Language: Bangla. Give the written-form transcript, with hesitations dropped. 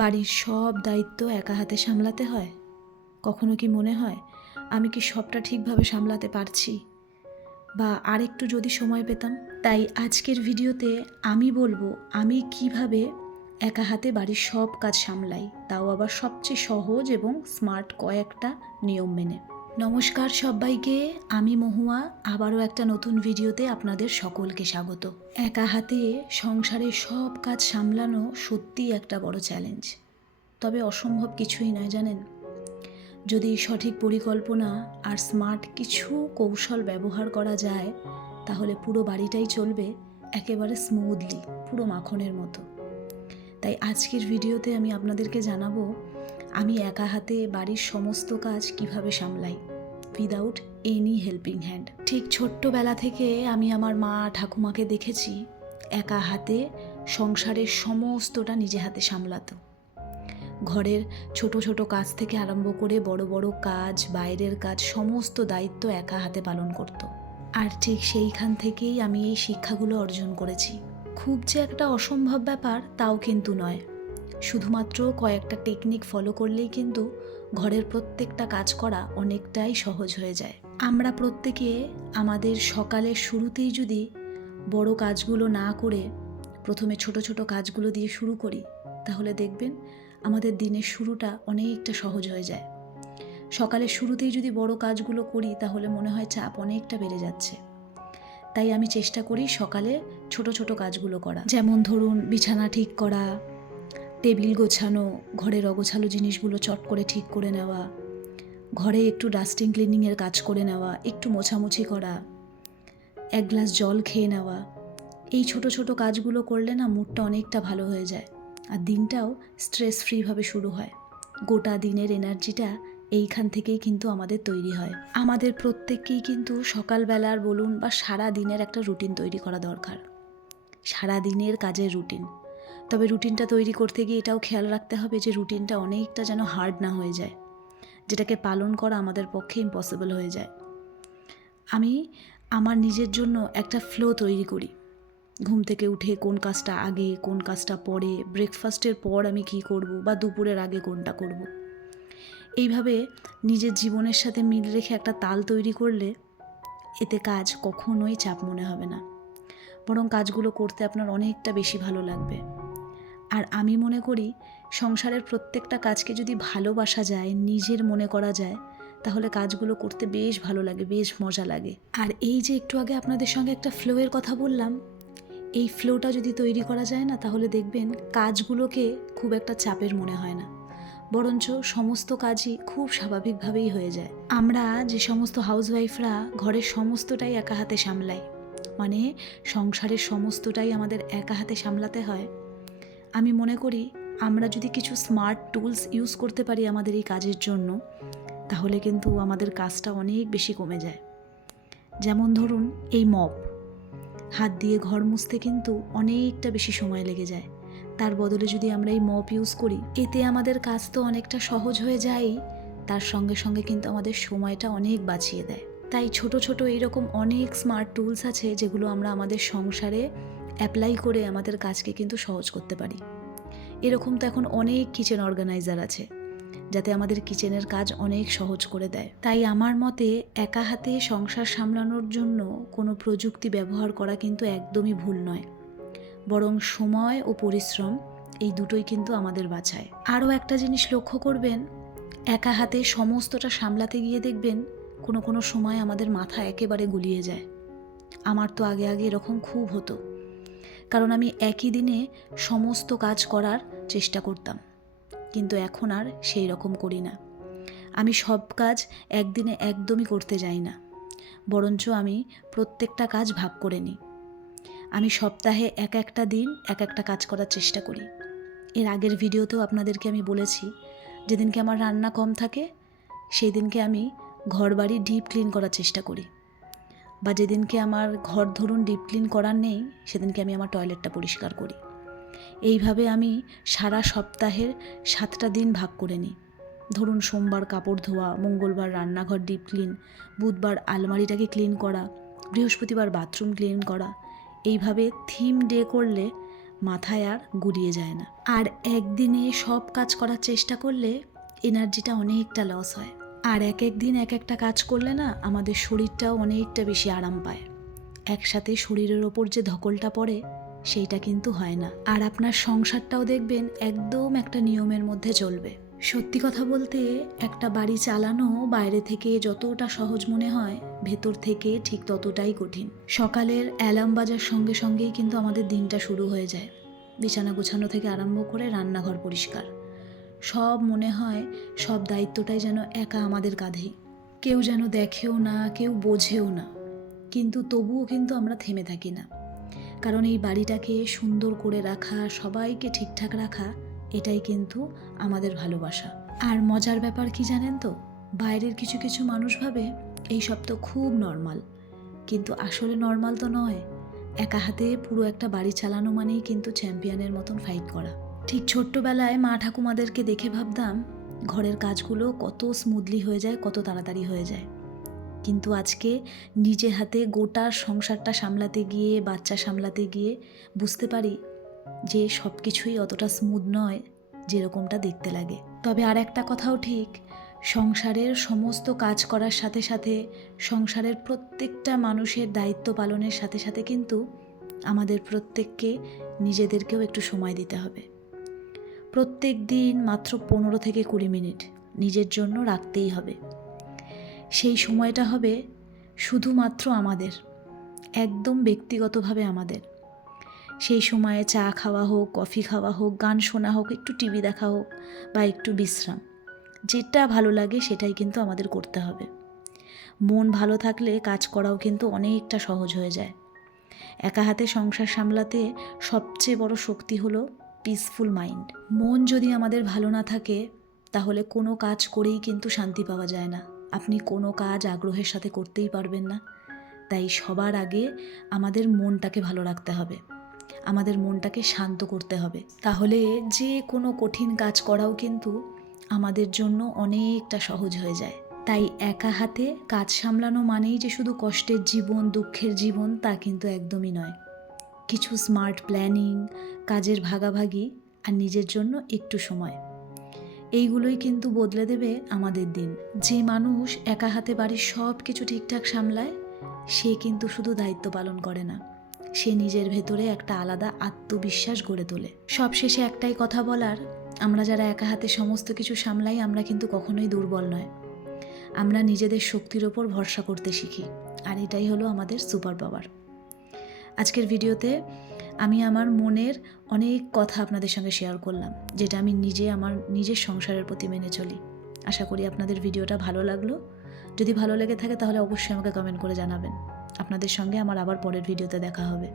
বাড়ির সব দায়িত্ব একা হাতে সামলাতে হয়? কখনো কি মনে হয় আমি কি সবটা ঠিকভাবে সামলাতে পারছি, বা আরেকটু যদি সময় পেতাম? তাই আজকের ভিডিওতে আমি বলবো আমি কিভাবে একা হাতে বাড়ির সব কাজ সামলাই, তাও আবার সবচেয়ে সহজ এবং স্মার্ট কয়েকটা নিয়ম মেনে। নমস্কার সবাইকে, আমি মহুয়া। আবারও একটা নতুন ভিডিওতে আপনাদের সকলকে স্বাগত। একা হাতে সংসারের সব কাজ সামলানো সত্যিই একটা বড় চ্যালেঞ্জ, তবে অসম্ভব কিছুই নয় জানেন। যদি সঠিক পরিকল্পনা আর স্মার্ট কিছু কৌশল ব্যবহার করা যায়, তাহলে পুরো বাড়িটাই চলবে একেবারে স্মুথলি, পুরো মাখনের মতো। তাই আজকের ভিডিওতে আমি আপনাদেরকে জানাবো আমি একা হাতে বাড়ির সমস্ত কাজ কিভাবে সামলাই উইদাউট এনি হেল্পিং হ্যান্ড। ঠিক ছোট্টবেলা থেকে আমি আমার মা ঠাকুমাকে দেখেছি একা হাতে সংসারের সমস্তটা নিজে হাতে সামলাতো। ঘরের ছোট ছোট কাজ থেকে আরম্ভ করে বড় বড় কাজ, বাইরের কাজ, সমস্ত দায়িত্ব একা হাতে পালন করত। আর ঠিক সেইখান থেকেই আমি এই শিক্ষাগুলো অর্জন করেছি। খুব যে একটা অসম্ভব ব্যাপার তাও কিন্তু নয়, শুধুমাত্র কয়েকটা টেকনিক ফলো করলেই কিন্তু ঘরের প্রত্যেকটা কাজ করা অনেকটাই সহজ হয়ে যায়। আমরা প্রত্যেকে আমাদের সকালের শুরুতেই যদি বড় কাজগুলো না করে প্রথমে ছোট ছোট কাজগুলো দিয়ে শুরু করি, তাহলে দেখবেন আমাদের দিনের শুরুটা অনেকটা সহজ হয়ে যায়। সকালের শুরুতেই যদি বড় কাজগুলো করি, তাহলে মনে হয় চাপ অনেকটা বেড়ে যাচ্ছে। তাই আমি চেষ্টা করি সকালে ছোট ছোট কাজগুলো করা, যেমন ধরুন বিছানা ঠিক করা, টেবিল গোছানো, ঘরের অগোছালো জিনিসগুলো চট করে ঠিক করে নেওয়া, ঘরে একটু ডাস্টিং ক্লিনিংয়ের কাজ করে নেওয়া, একটু মোছামুছি করা, এক গ্লাস জল খেয়ে নেওয়া। এই ছোট ছোট কাজগুলো করলে না মুডটা অনেকটা ভালো হয়ে যায়, আর দিনটাও স্ট্রেস ফ্রিভাবে শুরু হয়। গোটা দিনের এনার্জিটা এইখান থেকেই কিন্তু আমাদের তৈরি হয়। আমাদের প্রত্যেককেই কিন্তু সকালবেলার বলুন বা সারা দিনের একটা রুটিন তৈরি করা দরকার, সারা দিনের কাজের রুটিন। তবে রুটিনটা তৈরি করতে গিয়ে এটাও খেয়াল রাখতে হবে যে রুটিনটা অনেকটা যেন হার্ড না হয়ে যায়, যেটাকে পালন করা আমাদের পক্ষে ইম্পসিবল হয়ে যায়। আমি আমার নিজের জন্য একটা ফ্লো তৈরি করি। ঘুম থেকে উঠে কোন কাজটা আগে, কোন কাজটা পরে, ব্রেকফাস্টের পর আমি কী করব, বা দুপুরের আগে কোনটা করব। এইভাবে নিজের জীবনের সাথে মিল রেখে একটা তাল তৈরি করলে এতে কাজ কখনোই চাপ মনে হবে না, বরং কাজগুলো করতে আপনার অনেকটা বেশি ভালো লাগবে। আর আমি মনে করি সংসারের প্রত্যেকটা কাজকে যদি ভালোবাসা যায়, নিজের মনে করা যায়, তাহলে কাজগুলো করতে বেশ ভালো লাগে, বেশ মজা লাগে। আর এই যে একটু আগে আপনাদের সঙ্গে একটা ফ্লোয়ের কথা বললাম, এই ফ্লোটা যদি তৈরি করা যায় না, তাহলে দেখবেন কাজগুলোকে খুব একটা চাপের মনে হয় না, বরঞ্চ সমস্ত কাজই খুব স্বাভাবিকভাবেই হয়ে যায়। আমরা যে সমস্ত হাউসওয়াইফরা ঘরের সমস্তটাই একা হাতে সামলাই, মানে সংসারের সমস্তটাই আমাদের একা হাতে সামলাতে হয়, আমি মনে করি আমরা যদি কিছু স্মার্ট টুলস ইউজ করতে পারি আমাদের এই কাজের জন্য, তাহলে কিন্তু আমাদের কাজটা অনেক বেশি কমে যায়। যেমন ধরুন এই মপ, হাত দিয়ে ঘর মুছতে কিন্তু অনেকটা বেশি সময় লেগে যায়। তার বদলে যদি আমরা এই মপ ইউজ করি, এতে আমাদের কাজ তো অনেকটা সহজ হয়ে যায়, তার সঙ্গে সঙ্গে কিন্তু আমাদের সময়টা অনেক বাঁচিয়ে দেয়। তাই ছোট ছোট এইরকম অনেক স্মার্ট টুলস আছে যেগুলো আমরা আমাদের সংসারে অ্যাপ্লাই করে আমাদের কাজকে কিন্তু সহজ করতে পারি। এরকম তো এখন অনেক কিচেন অর্গানাইজার আছে, যাতে আমাদের কিচেনের কাজ অনেক সহজ করে দেয়। তাই আমার মতে একা হাতে সংসার সামলানোর জন্য কোনো প্রযুক্তি ব্যবহার করা কিন্তু একদমই ভুল নয়, বরং সময় ও পরিশ্রম এই দুটোই কিন্তু আমাদের বাঁচায়। আরও একটা জিনিস লক্ষ্য করবেন, একা হাতে সমস্তটা সামলাতে গিয়ে দেখবেন কোনো কোনো সময় আমাদের মাথা একেবারে গুলিয়ে যায়। আমার তো আগে আগে এরকম খুব হতো, কারণ আমি একই দিনে সমস্ত কাজ করার চেষ্টা করতাম, কিন্তু এখন আর সেই রকম করি না। আমি সব কাজ একদিনে একদমই করতে যাই না, বরঞ্চ আমি প্রত্যেকটা কাজ ভাগ করে নিই। আমি সপ্তাহে এক একটা দিন এক একটা কাজ করার চেষ্টা করি। এর আগের ভিডিওতেও আপনাদেরকে আমি বলেছি, যেদিনকে আমার রান্না কম থাকে সেই দিনকে আমি ঘর বাড়ি ডিপ ক্লিন করার চেষ্টা করি, বা যেদিনকে আমার ঘর ধরুন ডিপ ক্লিন করার নেই সেদিনকে আমি আমার টয়লেটটা পরিষ্কার করি। এইভাবে আমি সারা সপ্তাহের 7টা দিন ভাগ করে নিই। ধরুন সোমবার কাপড় ধোয়া, মঙ্গলবার রান্নাঘর ডিপ ক্লিন, বুধবার আলমারিটাকে ক্লিন করা, বৃহস্পতিবার বাথরুম ক্লিন করা। এইভাবে থিম ডে করলে মাথায় আর গুলিয়ে যায় না। আর একদিনে সব কাজ করার চেষ্টা করলে এনার্জিটা অনেকটা লস হয়। আর এক এক দিন এক একটা কাজ করলে না আমাদের শরীরটাও অনেকটা বেশি আরাম পায়। একসাথে শরীরের ওপর যে ধকলটা পড়ে সেইটা কিন্তু হয় না। আর আপনার সংসারটাও দেখবেন একদম একটা নিয়মের মধ্যে চলবে। সত্যি কথা বলতে একটা বাড়ি চালানো বাইরে থেকে যতটা সহজ মনে হয় ভেতর থেকে ঠিক ততটাই কঠিন। সকালের অ্যালার্ম বাজার সঙ্গে সঙ্গেই কিন্তু আমাদের দিনটা শুরু হয়ে যায়। বিছানা গোছানো থেকে আরম্ভ করে রান্নাঘর পরিষ্কার, সব মনে হয় সব দায়িত্বটাই যেন একা আমাদের কাঁধেই। কেউ যেন দেখেও না, কেউ বোঝেও না, কিন্তু তবুও কিন্তু আমরা থেমে থাকি না। কারণ এই বাড়িটাকে সুন্দর করে রাখা, সবাইকে ঠিকঠাক রাখা, এটাই কিন্তু আমাদের ভালোবাসা। আর মজার ব্যাপার কি জানেন তো, বাইরের কিছু কিছু মানুষ ভাবে এইসব তো খুব নর্মাল, কিন্তু আসলে নর্মাল তো নয়। একা হাতে পুরো একটা বাড়ি চালানো মানেই কিন্তু চ্যাম্পিয়নের মতন ফাইট করা। ঠিক ছোট্টবেলায় মা ঠাকুমাদেরকে দেখে ভাবতাম ঘরের কাজগুলো কত স্মুথলি হয়ে যায়, কত তাড়াতাড়ি হয়ে যায়। কিন্তু আজকে নিজে হাতে গোটা সংসারটা সামলাতে গিয়ে, বাচ্চা সামলাতে গিয়ে বুঝতে পারি যে সব কিছুই অতটা স্মুথ নয় যেরকমটা দেখতে লাগে। তবে আর একটা কথাও ঠিক, সংসারের সমস্ত কাজ করার সাথে সাথে, সংসারের প্রত্যেকটা মানুষের দায়িত্ব পালনের সাথে সাথে কিন্তু আমাদের প্রত্যেককে নিজেদেরকেও একটু সময় দিতে হবে। প্রত্যেক দিন মাত্র 15 থেকে 20 মিনিট নিজের জন্য রাখতেই হবে। সেই সময়টা হবে শুধুমাত্র আমাদের, একদম ব্যক্তিগতভাবে আমাদের। সেই সময়ে চা খাওয়া হোক, কফি খাওয়া হোক, গান শোনা হোক, একটু টিভি দেখা হোক বা একটু বিশ্রাম, যেটা ভালো লাগে সেটাই কিন্তু আমাদের করতে হবে। মন ভালো থাকলে কাজ করাও কিন্তু অনেকটা সহজ হয়ে যায়। একা হাতে সংসার সামলাতে সবচেয়ে বড় শক্তি হলো পিসফুল মাইন্ড। মন যদি আমাদের ভালো না থাকে তাহলে কোনো কাজ করেই কিন্তু শান্তি পাওয়া যায় না। আপনি কোনো কাজ আগ্রহের সাথে করতেই পারবেন না। তাই সবার আগে আমাদের মনটাকে ভালো রাখতে হবে, আমাদের মনটাকে শান্ত করতে হবে। তাহলে যে কোনো কঠিন কাজ করাও কিন্তু আমাদের জন্য অনেকটা সহজ হয়ে যায়। তাই একা হাতে কাজ সামলানো মানেই যে শুধু কষ্টের জীবন, দুঃখের জীবন, তা কিন্তু একদমই নয়। কিছু স্মার্ট প্ল্যানিং, কাজের ভাগাভাগি আর নিজের জন্য একটু সময়, এইগুলোই কিন্তু বদলে দেবে আমাদের দিন। যে মানুষ একা হাতে বাড়ির সব কিছু ঠিকঠাক সামলায় সে কিন্তু শুধু দায়িত্ব পালন করে না, সে নিজের ভেতরে একটা আলাদা আত্মবিশ্বাস গড়ে তোলে। সবশেষে একটাই কথা বলার, আমরা যারা একা হাতে সমস্ত কিছু সামলাই আমরা কিন্তু কখনোই দুর্বল নয়। আমরা নিজেদের শক্তির ওপর ভরসা করতে শিখি, আর এটাই হলো আমাদের সুপার পাওয়ার। আজকের ভিডিওতে আমি আমার মনের অনেক কথা আপনাদের সঙ্গে শেয়ার করলাম, যেটা আমি আমার নিজের সংসারের প্রতি মেনে চলি। আশা করি আপনাদের ভিডিওটা ভালো লাগলো। যদি ভালো লেগে থাকে তাহলে অবশ্যই আমাকে কমেন্ট করে জানাবেন। আপনাদের সঙ্গে আমার আবার পরের ভিডিওতে দেখা হবে।